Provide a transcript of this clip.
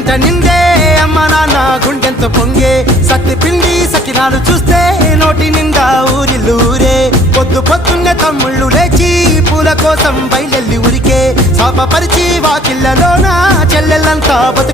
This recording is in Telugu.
ఇంట నిందే అమ్మ నాన్న గుండెంత పొంగే సత్తి పిండి సకినాలు చూస్తే నోటి నిండా ఊరిల్లూరే పొద్దు పొద్దున్నే తమ్ముళ్ళు లేచి పూల కోసం బయలెల్లి ఉరికే శాపపరిచి వాకిళ్ళలోన చెల్లెళ్ళంతా